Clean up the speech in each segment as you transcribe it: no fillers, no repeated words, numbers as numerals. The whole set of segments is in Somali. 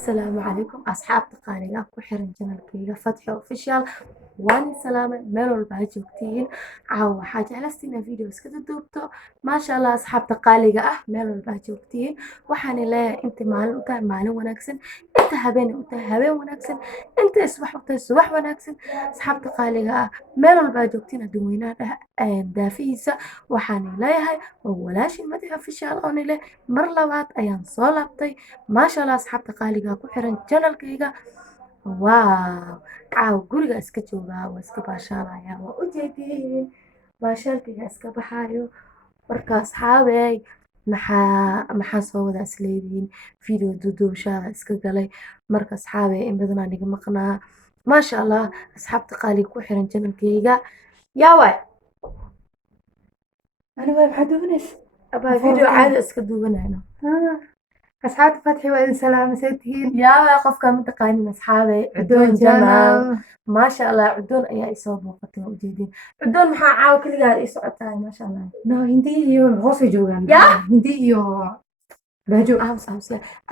السلام عليكم أصحابتي qaaliga ku xiran channelkayga Fatxi Official waan salaamay meel walba aad joogtiin caawa waxaa jeclaysiin inaan video iska duubto maasha Allah asxaabta qaaliga ah meel walba aad joogtiin waxaan leeyahay inta maalin u tahay maalin wanaagsan inta habeen u tahay habeen wanaagsan inta subax u tahay subax wanaagsan asxaabta qaaliga ah meel walba aad joogtiin adduunweynaha daafihiisa waxaan leeyahay walaashii Fatxi Official oo leh mar labaad ayaan soo laabtay maasha Allah asxaabta qaaliga ku xiran channelkayga waaw caawa guriga iska joogaa waa iska baashaanaya waa u jeediyeen baashaalkayga iska baxaayo marka asxaabey maxaa soo wada isleediin video duduubshaada iska galay marka asxaabey in badan aan iga maqnaa maasha Allah asxaabta qaaliga ku xiran channelkayga yaa waay aniga maxaa duubanaysa abaa video caadi iska duubanayno أصحاب فتحي وإن سلام سيتهين يا qofka ma taqaanin asxaabey cudoon jamaal maasha Allah cudoon ayaa isoo booqatay oo ujeedin cudoon maxaa caaw kaligaa ii socotaa maasha Allah no hindi iyo hoos ay joogaan Ya? hindi iyo baajo aamus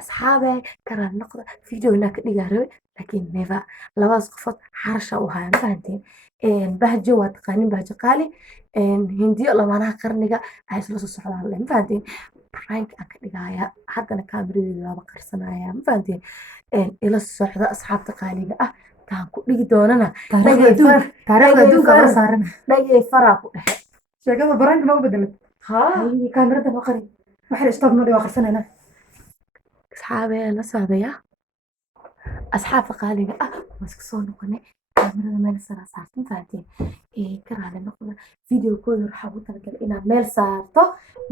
asxaabey karaan noqda videona ka dhigaa rabe laakiin never labadaas qofood xarasha u haya ma fahanteen bahjo waa taqaanin bahjo qaali hindiyo lamanaha qarniga ay isla soo socdaan ma fahanteen prank aan ka dhigaaya haddana kaamiradeeda waaba qarsanaya ma fahanteen ila socda asxaabta qaaliga ah taan ku dhigi doonana taariikhda adduunka la saaran dhagay faraa ku dhexe sheekada baranka ma u bedelay haa kaamirada ma qarin waxay stop noo waa qarsanayna asxaabee la socdaya asxaabta qaaliga ah waa iska soo noqonay kaamirada meel sara saarto ma fahanteen ka raali noqda videokooda waxaa ugu talagalay inaad meel saarto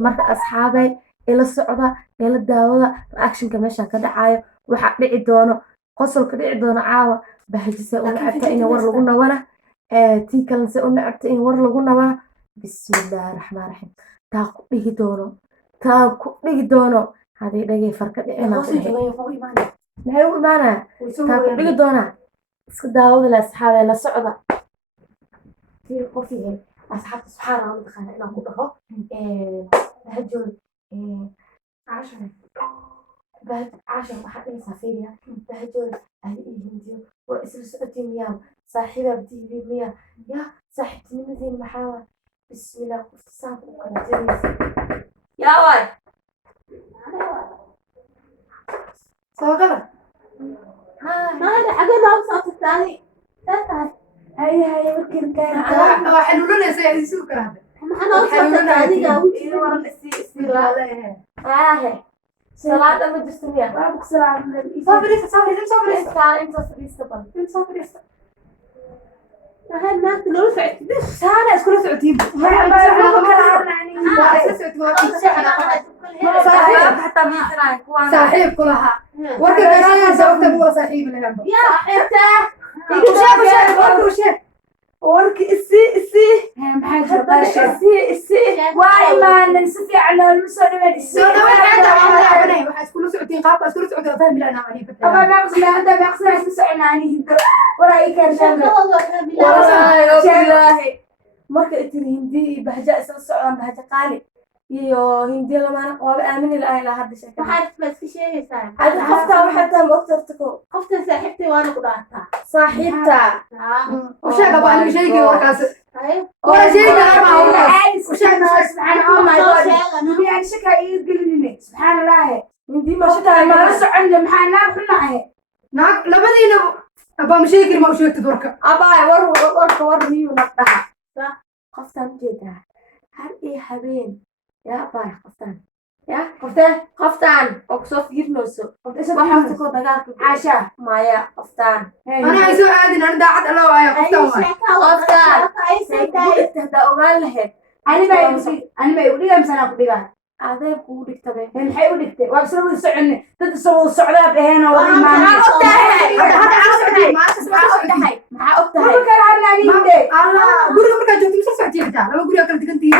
marka asxaabey ila socda ila daawada actionka meeshaan ka dhacayo waxaa dhici doono qosolka dhici doono caawa bahajise u nacabta in war lagu nawana tii kalense u nacabta in war lagu nawana bismillaahi raxmaan raxiim taa ku dhigi doono haday dhagay farka dhicina maxay u imaanaya taa ku dhigi doonaa iska daawada la asxaabey la socda tii qofiga asxaabta subxaana Allah taqaana inaan ku dhaho bahajoon عشرة عشرة واحد ليس فيها بهجون هذه الهندية وإسر سؤتي مياه صاحبة بدي مياه يا صاحبتي من ذي المحاور بسم الله وافتسام وكان جريس يا واي soo gala هذا حقنا صوت الثاني هاي ممكن كان waa xaluulanaysa ay suu karaan أنا أصلا الثاني قاوي ورا صلاة ما جسمية بابك سلام صبري انت صبري هاي الناس لو سعت سانا اسكو سعتين صاحب كلها ورك كان زوجته هو صاحب الهم يا حتى ورك السي واي ما نسفي على المسلمين طبعا ما بس هذا بيقصد اسمعني وراي كان والله marka intii hindi bahja isla socdaan bahja qaali iyo hindi lama waba aamin ilaahay la hadda sheekada waxaad iska sheegaysaa hada qofta waxa taan waqtartako qofta saaxiibtay waan ku dhaartaa saaxiibta وشاك ابو علي شيء وركاس ay ولا شيء ما هو وشاك سبحان الله يعني شكا يقلني سبحان الله hindi ma shaqaa ma la socon maxaa naag xunahay ناق لبدينا ابا مشاكل ما وشيت دورك abaa war niyo naqdaha qoftan jeeda har ee habeen ya abaa qoftan ya qoftan oo soo fiirnooso waxa ku dagaalka caasha maya qoftan انا عايزو عادي انا داعد الله وايا tada ogaan lahayd ani bay u dhigaa misana ku dhigaa adeeg kuu dhigtabe maxay u dhigtay waa isla wada soconne dad isla wada socdaa dhaheen oo imaanay maxaa ogtahay kala hadlaaninde الله غوري مركا جوتي مش ساعتين تاع لو غوري كنت كنتي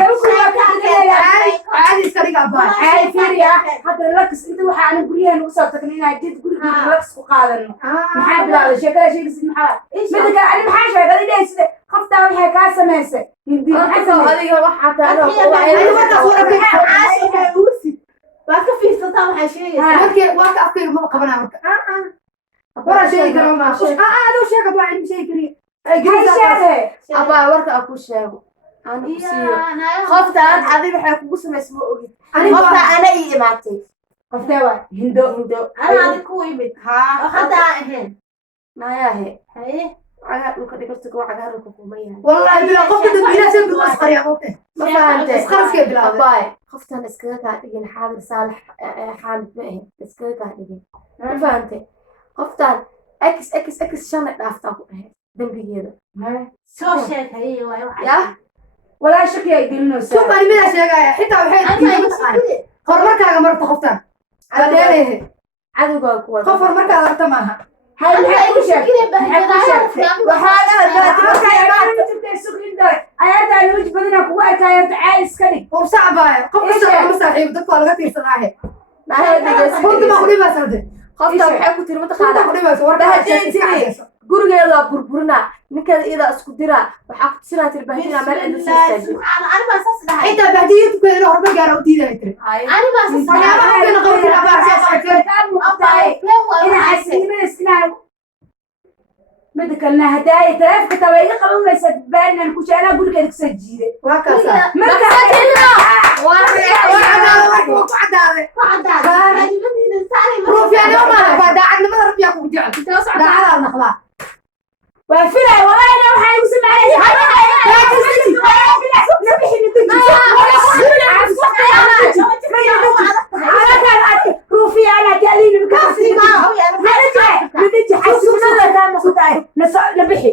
عادي سريع ابا ay fiiriya hadda lakas inta waxa aan guriyeen u soo tagnaa jid guriga lakas ku qaadano maxaa bilaabay sheekada sheegaysid maxaa mid kale ani maxaa sheegay inay sida qofta waxay ka sameysay hindi adiga waxaa taalo waa ka fiirsataa waxay sheegaysaa markii waa ka afkayga ma qabanaa marka ولا شيء كلام ما شيء هذا شيء قبل عندي شيء كريه abaa warka aan ku sheego aan ku siiyo qoftaan adiga waxay kugu samaysay ma ogid qofta ana ii imaatay qoftee waa hindo ana adiga ku imid hadda ahayn naayahe haye cagaa dhulka dhigirta kuwa cagaa dhulka kuma yahay والله بلا قفت بلا سبب مسخر يا قفت ma fahantay مسخر كيف بلا abaay qoftaan iskaga kaa dhigin xaadir saalax xaalid ma ahayn iskaga kaa dhigin ma fahantay qoftaan x shanay dhaaftaa ku ahayd dembigeeda soo sheeg haye waayo yaa walaa shaki ay gelinaysaa شوف انا مين اشياء حتى وحيد horumarkaaga marta qoftaan adeerehe cadowgaa kuwa qof horumarkaaga arta maaha hay maxay ku sheegtay waxaa ayadaa looji badanaa kugu arkaayarta caali iska dhig وبصعبة قف ما صاحب dadka laga tiirsanaahe runta ma qudhiba sabde qofta waxay ku tiri runta mataqaanaa qudhiba warka hadee gurigeeda burburinaa ninkeeda iyada isku diraa waxaa ku tusinaa tirbaahinaa meel cidla soo istaajiyo ani baa saas dhahay inta bahdiyadu ku helo horba gaar u diiday tiri ani baa saas dhahay waxyaaba kana qowlina baa mida kalena hadaaya taleefka taba iga qaban maysa baanan ku jeclaa gurigeeda kusoo jiiday waa kaasa ku cadaade proof yani ma laha daacadnimada rabbiyaa kugu jecel daacadaad naqdaa waa filay walaahina waxaa igu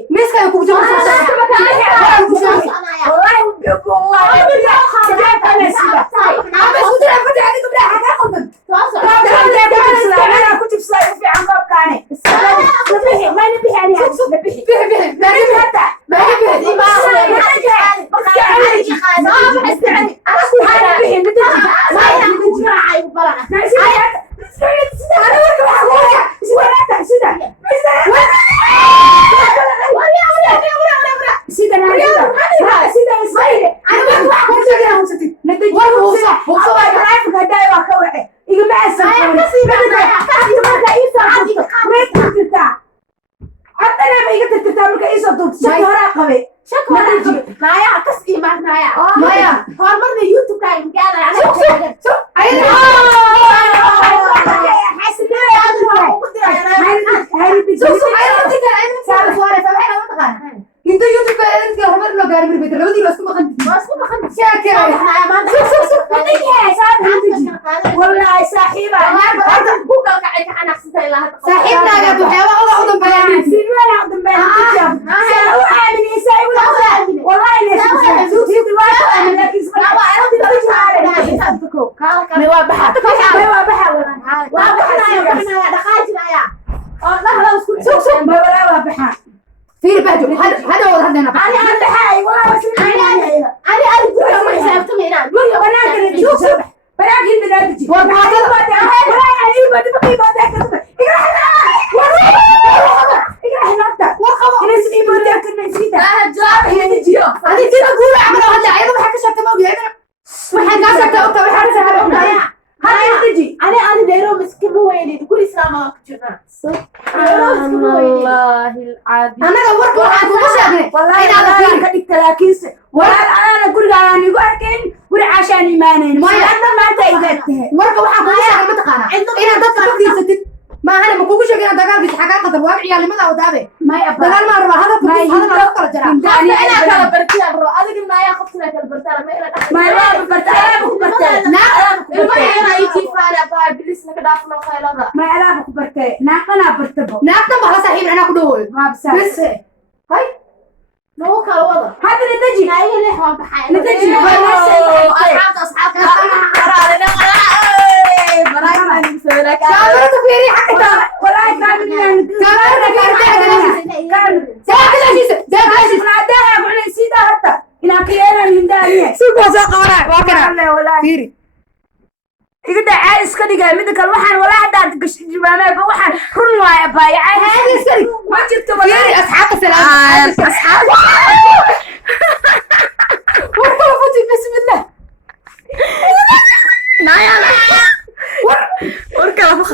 miiska kugu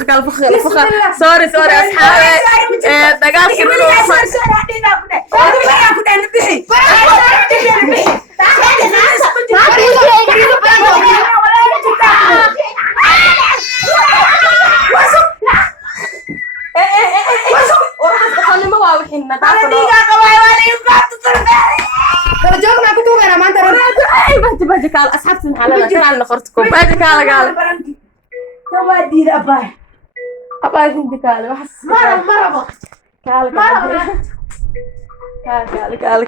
kala fakha sorry asxaabe dagaalka باجي قال أصحابتي محلنا كان نخرتكم باجي قال توادي أباي أباي هندي قال وحس مرة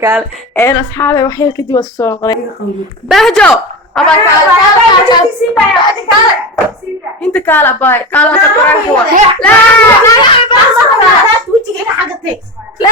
قال أنا أصحابي وحيل كدي والسوق بهجو أباي قال أنت قال أباي قال لا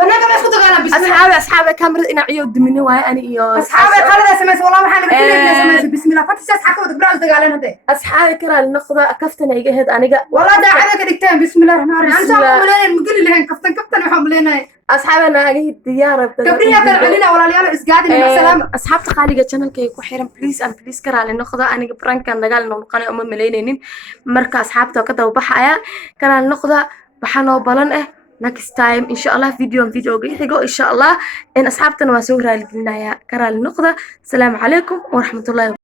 أنا كم أسكت قالم بسم الله أصحابي كاميرا إن عيود مني وهاي أنا إياه أصحابي خالد سمس والله ما حنا بنتكلم بسم الله فتش أصحابك وتقبلوا تقالين هذا أصحابي كرا النقطة كفتنا يجهد أنا والله ده عندك دكتين بسم الله الرحمن الرحيم أنت عملين مقول لي هن كفتن وحملين أصحابي أنا جهد ديارة كبرية كان علينا ولا ليال إسقادني مع السلامة أصحاب تقالي channel كي كوحيرن بليز كرا النقطة أنا بران كان دجال إنه نقني أمم ملايين مركز أصحابته كده وبحياة كرا النقطة بحنا وبلن next time إن شاء الله فيديو جيحيقو إن شاء الله إن أصحابتنا ما سوهرا لقلنا يا كرا النقطة السلام عليكم ورحمة الله